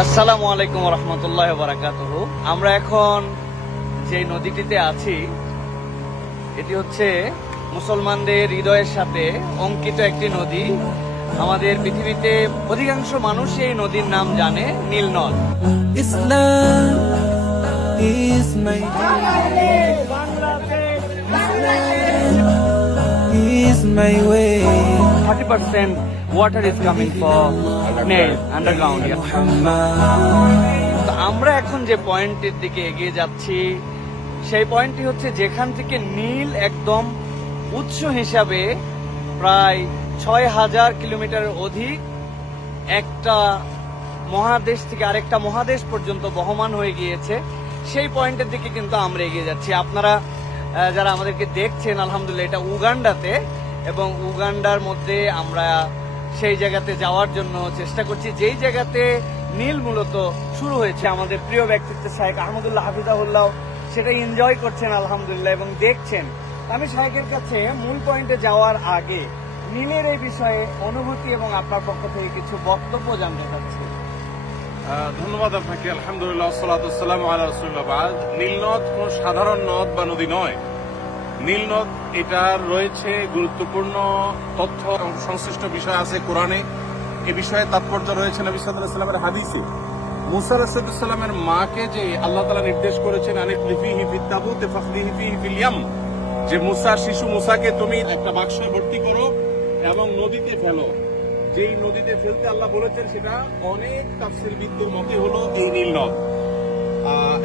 আসসালামু আলাইকুম রহমতুল্লাহ বারাকাতুহু। আমরা এখন যে নদীটিতে আছি এটি হচ্ছে মুসলমানদের হৃদয়ের সাথে অঙ্কিত একটি নদী। আমাদের পৃথিবীতে অধিকাংশ মানুষ এই নদীর নাম জানে, নীল নদ। Islam is my is my way. 30% water is coming from Nile underground. তো আমরা এখন যে পয়েন্টের দিকে এগিয়ে যাচ্ছি সেই পয়েন্টটি হচ্ছে যেখান থেকে নীল একদম উৎস হিসাবে প্রায় ৬,০০০ কিলোমিটারের অধিক একটা মহাদেশ থেকে আরেকটা মহাদেশ পর্যন্ত বহমান হয়ে গিয়েছে। সেই পয়েন্টের দিকে কিন্তু আমরা এগিয়ে যাচ্ছি। আপনারা যারা আমাদেরকে দেখছেন, আলহামদুলিল্লাহ এটা উগান্ডাতে, এবং উগান্ডার মধ্যে আমরা সেই জায়গাতে যাওয়ার জন্য চেষ্টা করছি যেই জায়গাতে নীল মূলত শুরু হয়েছে। আমাদের প্রিয় ব্যক্তিত্ব শাহেখ আহমদুল্লাহ হাফিজাহুল্লাহ সেটা এনজয় করছেন আলহামদুলিল্লাহ এবং দেখছেন। আমি শাহেখের কাছে মূল পয়েন্টে যাওয়ার আগে নীলের এই বিষয়ে অনুভূতি এবং আপনার পক্ষ থেকে কিছু বক্তব্য জানতে চাচ্ছি। ধন্যবাদ আপনাকে। আলহামদুলিল্লাহ, সালাতু ওয়াসসালামু আলা রাসূলিল্লাহ। বাদ নীল নদ কোন সাধারণ নদ বা নদী নয়। নীল নদ এটার রয়েছে গুরুত্বপূর্ণ তথ্য এবং সংশ্লিষ্ট বিষয় আছে কোরআনে। এ বিষয়ে তাৎপর্য রয়েছে নবী সাল্লাল্লাহু আলাইহি ওয়াসাল্লামের হাদিসে। মুসা আলাইহিস সালামের মাকে যে আল্লাহ তাআলা নির্দেশ করেছেন আনিফিহি ফিত তাবুতে ফাখদিহি ফিহি ফিল ইয়াম, যে মুসা শিশু মুসাকে তুমি একটা বাক্সে ভর্তি করো এবং নদীতে ফেলো। যেই নদীতে ফেলতে আল্লাহ বলেছেন সেটা অনেক তাফসীরবিদদের মতে হলো এই নীল নদ।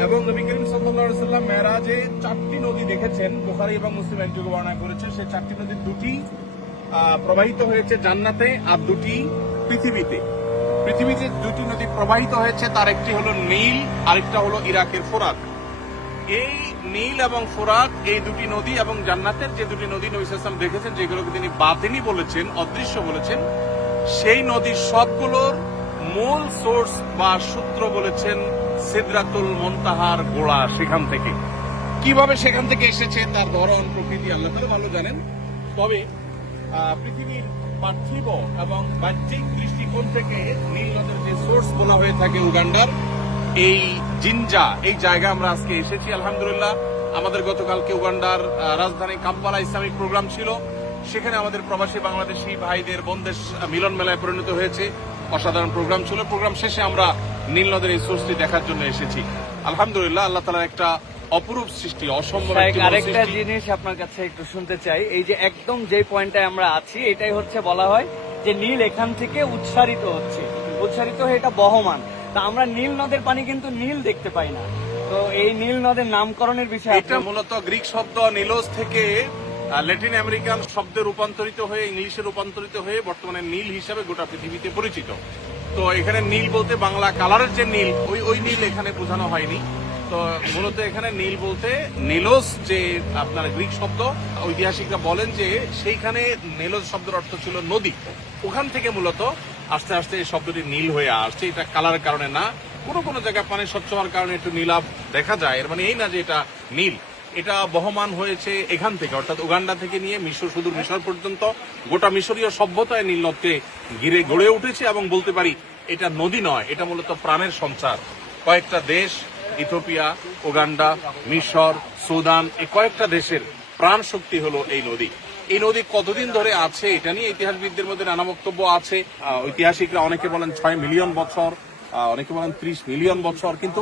এবং নবী করিম সাল্লাল্লাহু আলাইহি ওয়াসাল্লাম মেরাজে 4টি নদী দেখেছেন, বুখারী এবং মুসলিম এর বর্ণনা করেছেন। সেই 4টি নদীর 2টি প্রবাহিত হয়েছে জান্নাতে আর 2টি পৃথিবীতে। পৃথিবীতে 2টি নদী প্রবাহিত হয়েছে, তার একটি হলো নীল, আরেকটা হলো ইরাকের ফোরাত। এই নীল এবং ফোরাত এই 2টি নদী এবং জান্নাতের যে 2টি নদী নবী সাল্লাল্লাহু আলাইহি ওয়াসাল্লাম দেখেছেন, যেগুলোকে তিনি বাতিনি বলেছেন, অদৃশ্য বলেছেন, সেই নদীর সবগুলোর মূল সোর্স বা সূত্র বলেছেন সিদরাতুল মুনতাহার গোড়া। সেখান থেকে কিভাবে সেখান থেকে এসেছে তার ধরন প্রকৃতি আল্লাহ তাআলা ভালো জানেন। তবে পৃথিবীর পার্থিব এবং বাহ্যিক দৃষ্টিকোণ থেকে নীল নদের যে সোর্স বলা হয়ে থাকে উগান্ডার এই জিনজা, এই জায়গা আমরা আজকে এসেছি আলহামদুলিল্লাহ। আমাদের গতকালকে উগান্ডার রাজধানী কাম্পালা ইসলামিক প্রোগ্রাম ছিল। সেখানে আমাদের প্রবাসী বাংলাদেশি ভাইদের বোনদের মিলন মেলায় পরিণত হয়েছে। অসাধারণ প্রোগ্রাম ছিল। প্রোগ্রাম শেষে আমরা নীল নদের এই সোর্সটি দেখার জন্য এসেছি আলহামদুলিল্লাহ। আল্লাহ তাআলার একটা অপরূপ সৃষ্টি, অসম্ভব আরেকটা জিনিস আপনার কাছে একটু শুনতে চাই। এই যে একদম যে পয়েন্টে আমরা আছি এটাই হচ্ছে বলা হয় যে নীল এখান থেকে উৎসারিত হয়ে এটা বহমান। তা আমরা নীল নদের পানি কিন্তু নীল দেখতে পাই না। তো এই নীল নদের নামকরণের বিষয়ে এটা মূলত গ্রিক শব্দ নিলোস থেকে ল্যাটিন আমেরিকান শব্দে রূপান্তরিত হয়ে ইংলিশে রূপান্তরিত হয়ে বর্তমানে নীল হিসাবে গোটা পৃথিবীতে পরিচিত। তো এখানে নীল বলতে বাংলা কালারের যে নীল ওই নীল এখানে বোঝানো হয়নি। তো মূলত এখানে নীল বলতে নিলোস যে আপনার গ্রিক শব্দ, ঐতিহাসিকরা বলেন যে সেইখানে নিলোস শব্দের অর্থ ছিল নদী। ওখান থেকে মূলত আস্তে আস্তে এই শব্দটি নীল হয়ে আসছে। এটা কালারের কারণে না, কোনো জায়গায় পানি স্বচ্ছ হওয়ার কারণে একটু নীলাভ দেখা যায়, এর মানে এই না যে এটা নীল। এটা বহমান হয়েছে এখান থেকে, অর্থাৎ উগান্ডা থেকে নিয়ে মিশর, সুদূর মিশর পর্যন্ত গোটা মিশরীয় সভ্যতায় নীল নদকে ঘিরে গড়ে উঠেছে। এবং বলতে পারি এটা নদী নয়, এটা মূলত প্রাণের সঞ্চার। কয়েকটা দেশ, ইথিওপিয়া, উগান্ডা, মিশর, সুদান, এই কয়েকটা দেশের প্রাণ শক্তি হলো এই নদী। এই নদী কতদিন ধরে আছে এটা নিয়ে ইতিহাসবিদদের মধ্যে নানা বক্তব্য আছে। ঐতিহাসিকরা অনেকে বলেন 6 মিলিয়ন বছর, অনেকে বলেন 30 মিলিয়ন বছর, কিন্তু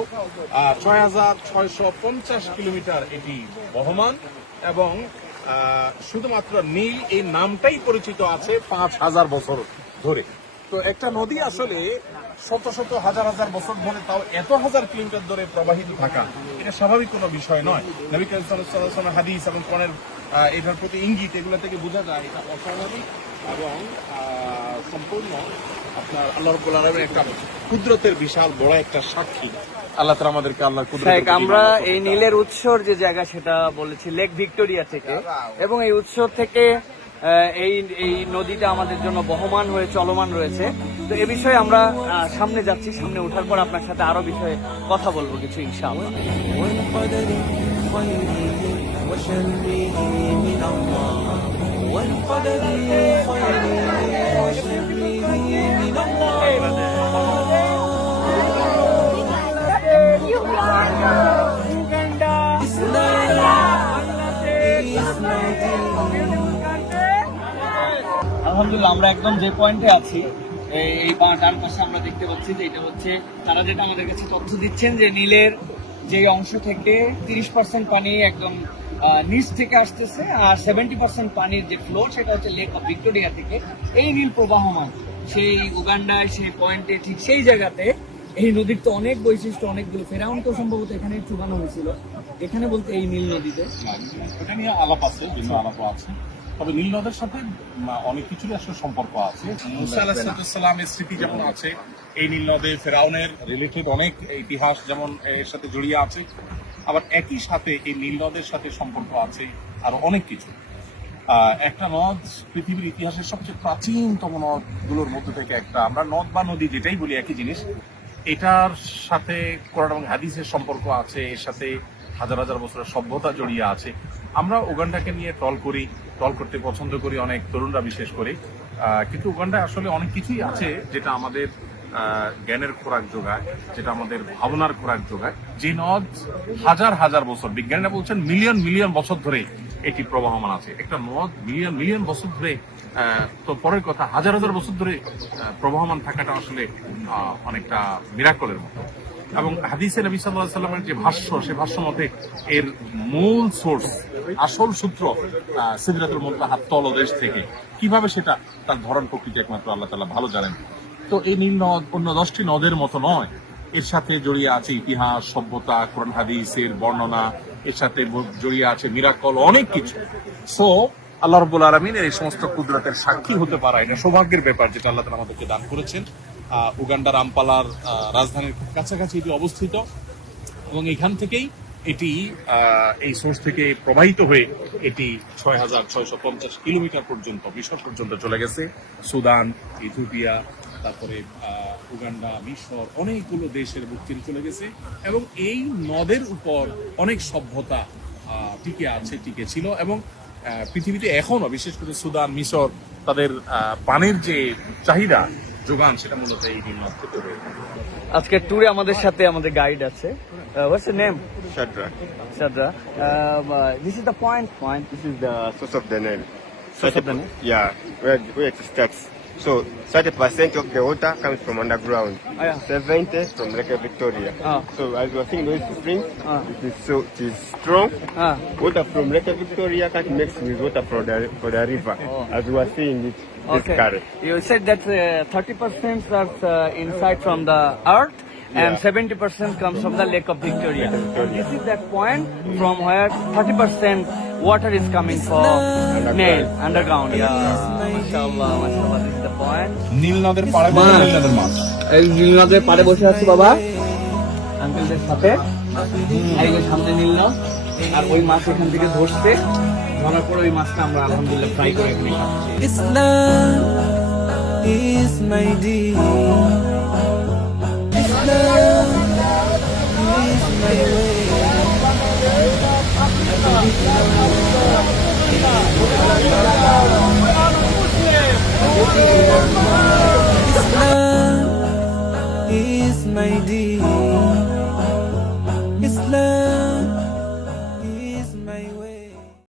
6,650 কিলোমিটার এটি বহমান। এবং শুধুমাত্র নীল এই নামটাই পরিচিত আছে 5,000 বছর ধরে। তো একটা নদী আসলে শত শত হাজার হাজার বছর ধরে, তাও এত হাজার কিলোমিটার ধরে প্রবাহিত থাকা, এটা স্বাভাবিক কোনো বিষয় নয়। নবী করিম সাল্লাল্লাহু আলাইহি ওয়াসাল্লামের হাদিস এবং কোরআনের এটার প্রতি ইঙ্গিত, এগুলো থেকে বোঝা যায় এটা অস্বাভাবিক এবং সম্পূর্ণ আপনার আল্লাহ রাব্বুল আলামিনের একটা কুদরতের বিশাল বড় একটা সাক্ষী। আল্লাহ তাআলা আমাদেরকে আল্লাহর কুদরত। আমরা এই নীলের উৎসর যে জায়গা সেটা বলেছি লেক ভিক্টোরিয়া থেকে, এবং এই উৎস থেকে এই নদীটা আমাদের জন্য বহমান হয়ে চলমান রয়েছে। তো এ বিষয়ে আমরা সামনে যাচ্ছি, সামনে ওঠার পর আপনার সাথে আরো বিষয়ে কথা বলবো কিছু ইনশাআল্লাহ। والقدر خيره وشره من الله আলহামদুলিল্লাহ আমরা একদম যে পয়েন্টে আছি এই ডান পাশে আমরা দেখতে পাচ্ছি যে এটা হচ্ছে তারা যেটা আমাদের কাছে তথ্য দিচ্ছেন যে নীলের যে অংশ থেকে 30% পানি একদম নিচ থেকে আসতেছে আর 70% পানির যে ফ্লো সেটা হচ্ছে লেক অফ ভিক্টোরিয়া থেকে এই নীল প্রবাহমান সেই উগান্ডায় সেই পয়েন্টে ঠিক সেই জায়গাতে এই নদীর তো অনেক বৈশিষ্ট্য অনেকগুলো ফেরাউন তো সম্ভবত এখানে চুবানো হয়েছিল এখানে বলতে এই নীল নদীতে এটা নিয়ে আলাপ আছে, বিভিন্ন আলাপ আছে। তবে নীল নদের সাথে অনেক কিছুরই আসলে সম্পর্ক আছে। মুসা আলাইহিস সালামের স্মৃতি যেমন আছে, এই নীল নদে ফেরাউনের রিলেটেড অনেক ইতিহাস যেমন এর সাথে জড়িয়ে আছে, আবার একই সাথে এই নীল নদের সাথে সম্পর্ক আছে আরো অনেক কিছু। একটা নদ পৃথিবীর ইতিহাসের সবচেয়ে প্রাচীনতম নদগুলোর মধ্যে থেকে একটা। আমরা নদ বা নদী যেটাই বলি একই জিনিস। এটার সাথে কোরআন এবং হাদিসের সম্পর্ক আছে, এর সাথে হাজার হাজার বছরের সভ্যতা জড়িয়ে আছে। আমরা উগান্ডাকে নিয়ে ট্রল করতে পছন্দ করি, অনেক তরুণরা বিশেষ করে। কিন্তু উগান্ডায় আসলে অনেক কিছুই আছে যেটা আমাদের জ্ঞানের খোরাক যোগায়, যেটা আমাদের ভাবনার খোরাক যোগায়। যে নদ হাজার হাজার বছর, বিজ্ঞানীরা বলছেন মিলিয়ন মিলিয়ন বছর ধরে এটি প্রবাহমান আছে। একটা নদ মিলিয়ন মিলিয়ন বছর ধরে, তো পরের কথা হাজার হাজার বছর ধরে প্রবাহমান থাকাটা আসলে অনেকটা মিরাকলের মতো। এবং হাদিসে নবী সাল্লাল্লাহু আলাইহি ওয়াসাল্লামের যে ভাষ্য, সে ভাষ্য মতে এর মূল সোর্স, আসল সূত্র সিদরাতুল মুনতাহা তলদেশ থেকে। কিভাবে সেটা তার ধরন প্রকৃতি একমাত্র আল্লাহ তাআলা ভালো জানেন। তো এই নীল নদ অন্য 10টি নদের মতো নয়, এর সাথে জড়িয়ে আছে ইতিহাস, সভ্যতা, কোরআন হাদিসের বর্ণনা, এর সাথে জড়িয়ে আছে মিরাকল, অনেক কিছু। সো আল্লাহ রাব্বুল আলামিনের এই সমস্ত কুদরতের সাক্ষী হতে পারা এটা সৌভাগ্যের ব্যাপার, যেটা আল্লাহ তাআলা আমাদেরকে দান করেছেন। উগান্ডার আম্পালার রাজধানীর কাছাকাছি এটি অবস্থিত এবং এখান থেকেই এটি এই সোর্স থেকে প্রবাহিত হয়ে এটি 6,650 কিলোমিটার পর্যন্ত মিশর পর্যন্ত চলে গেছে। সুদান, ইথিওপিয়া, তারপরে উগান্ডা, মিশর, অনেকগুলো দেশের বুক চিরে চলে গেছে এবং এই নদের উপর অনেক সভ্যতা টিকে ছিল। এবং পৃথিবীতে এখনো বিশেষ করে সুদান, মিশর, তাদের পানির যে চাহিদা যোগান সেটা মূলত এই নীল নদ থেকে হয়ে থাকে। আজকে ট্যুরে আমাদের সাথে আমাদের গাইড আছে what's your name Shadrach. Sadra this is the point This is the source of the Nile. Source of the Nile? Yeah, where it starts. So 30% of the water comes from underground. Yeah. 70 from Lake Victoria. So as you are seeing those springs, it is strong. Water from Lake Victoria can't mix with water for the river. As you are seeing it, this current. You said that 30% are inside from the earth and 70% comes from the Lake of Victoria. This is that point from where 30% water is coming from Nile, underground. Yeah, mashallah, this is the point. নীল নদের পাড়ে বসে নীল নদের মাছ। এই নীল নদের পাড়ে বসে আছি বাবা আঙ্কেলদের সাথে। এই যে সামনে নীল নদ আর ওই মাছ এখান থেকে ধরছে, ধরার পর ওই মাছটা আমরা আলহামদুলিল্লাহ ফ্রাই করে এখানে খাচ্ছি। Islam is my deen. Islam is my way.